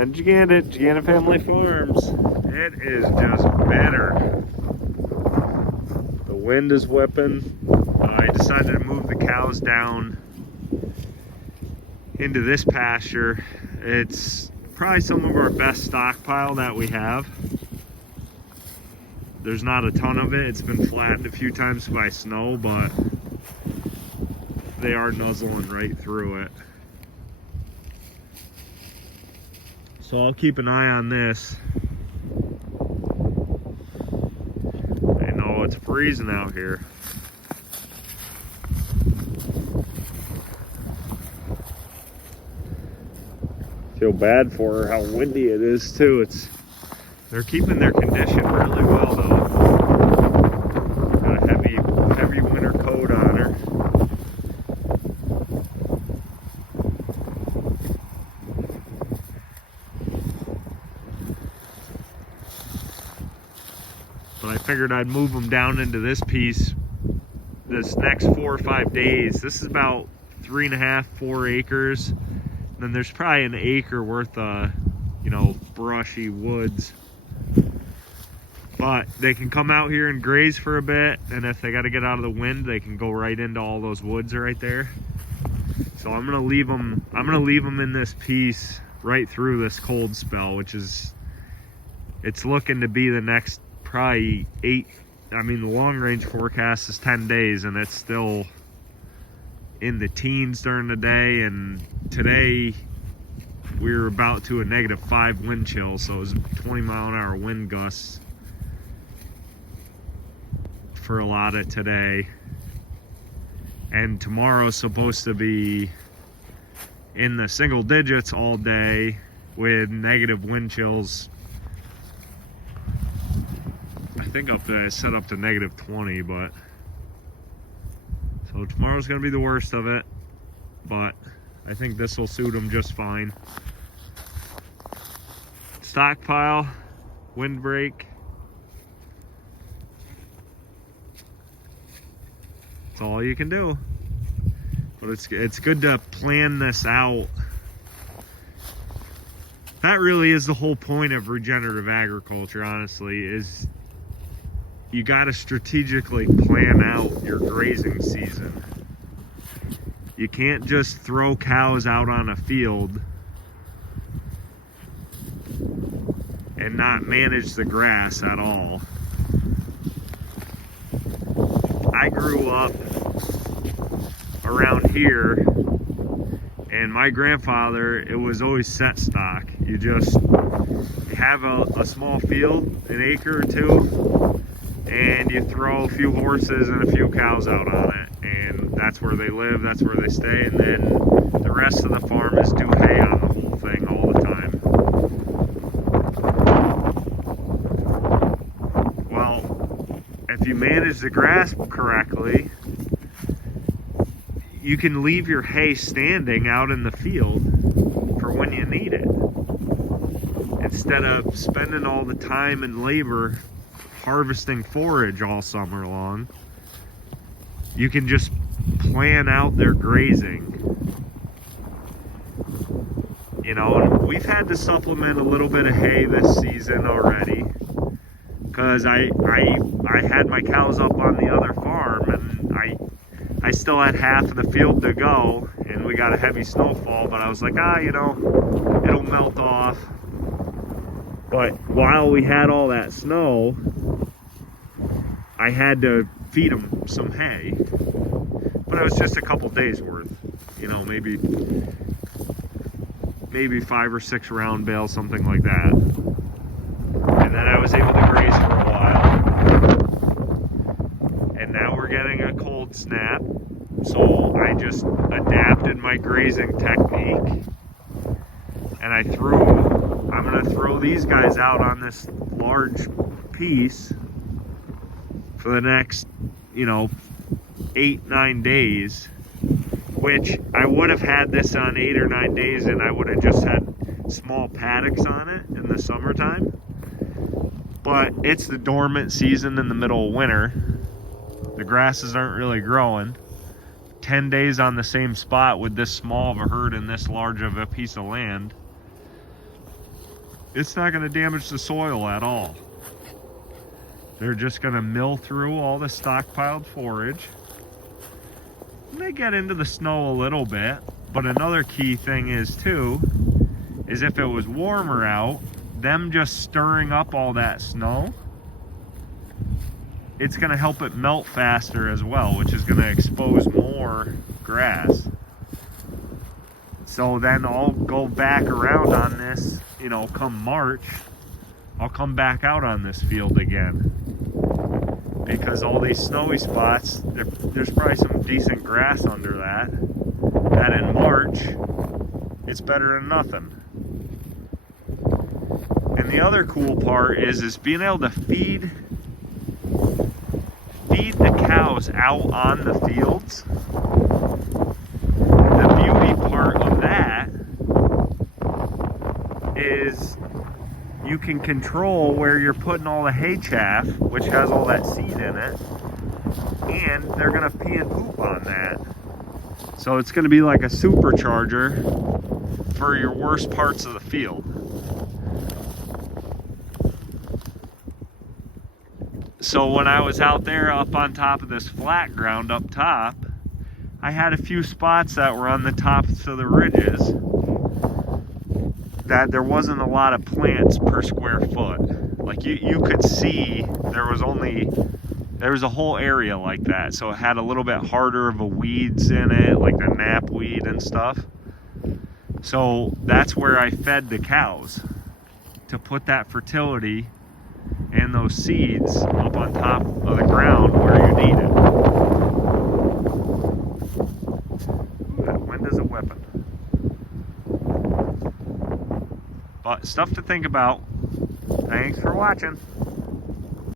And Gigantic Family Farms. It is just bitter. The wind is whipping. I decided to move the cows down into this pasture. It's probably some of our best stockpile that we have. There's not a ton of it. It's been flattened a few times by snow, but they are nuzzling right through it. So I'll keep an eye on this. I know it's freezing out here. Feel bad for her, how windy it is too. They're keeping their condition really well though. Got a heavy winter coat on her. But I figured I'd move them down into this piece this next 4 or 5 days. This is about 3.5, 4 acres. Then there's probably an acre worth of, brushy woods. But they can come out here and graze for a bit, and if they got to get out of the wind, they can go right into all those woods right there. So I'm gonna leave them. In this piece right through this cold spell, which is, it's looking to be the next probably 8. I mean, the long range forecast is 10 days, and it's still in the teens during the day. And today we were about to a -5 wind chill, so it was 20-mile-an-hour wind gusts for a lot of today. And tomorrow's supposed to be in the single digits all day with negative wind chills. I think set up to -20, but so tomorrow's gonna be the worst of it, but I think this will suit them just fine. Stockpile, windbreak. That's all you can do. But it's good to plan this out. That really is the whole point of regenerative agriculture, honestly, is you got to strategically plan out your grazing season. You can't just throw cows out on a field and not manage the grass at all. I grew up around here, and my grandfather, it was always set stock. You just have a small field, an acre or two, and you throw a few horses and a few cows out on it, and that's where they live, that's where they stay, and then the rest of the farm is do hay on the whole thing all the time. Well, if you manage the grass correctly, you can leave your hay standing out in the field for when you need it, instead of spending all the time and labor harvesting forage all summer long. You can just plan out their grazing. And we've had to supplement a little bit of hay this season already, because I had my cows up on the other farm, and I still had half of the field to go, and we got a heavy snowfall, but I was like, it'll melt off. But while we had all that snow, I had to feed them some hay. But it was just a couple days worth, maybe 5 or 6 round bales, something like that. And then I was able to graze for a while. And now we're getting a cold snap. So I just adapted my grazing technique, and I'm gonna throw these guys out on this large piece for the next, 8-9 days, which I would have had this on 8 or 9 days, and I would have just had small paddocks on it in the summertime. But it's the dormant season in the middle of winter. The grasses aren't really growing. 10 days on the same spot with this small of a herd and this large of a piece of land, it's not going to damage the soil at all. They're just going to mill through all the stockpiled forage. And they get into the snow a little bit, but another key thing is too, is if it was warmer out, them just stirring up all that snow, it's going to help it melt faster as well, which is going to expose more grass. So then I'll go back around on this, you know, come March, I'll come back out on this field again. Because all these snowy spots, there's probably some decent grass under that. That in March, it's better than nothing. And the other cool part is being able to feed the cows out on the fields. The beauty part of that is you can control where you're putting all the hay chaff, which has all that seed in it, and they're gonna pee and poop on that. So it's gonna be like a supercharger for your worst parts of the field. So when I was out there up on top of this flat ground up top, I had a few spots that were on the tops of the ridges that there wasn't a lot of plants per square foot. Like you could see there was a whole area like that. So it had a little bit harder of a weeds in it, like the knapweed and stuff. So that's where I fed the cows to put that fertility and those seeds up on top of the ground where you need it. Ooh, that wind is a weapon. But stuff to think about. Thanks for watching.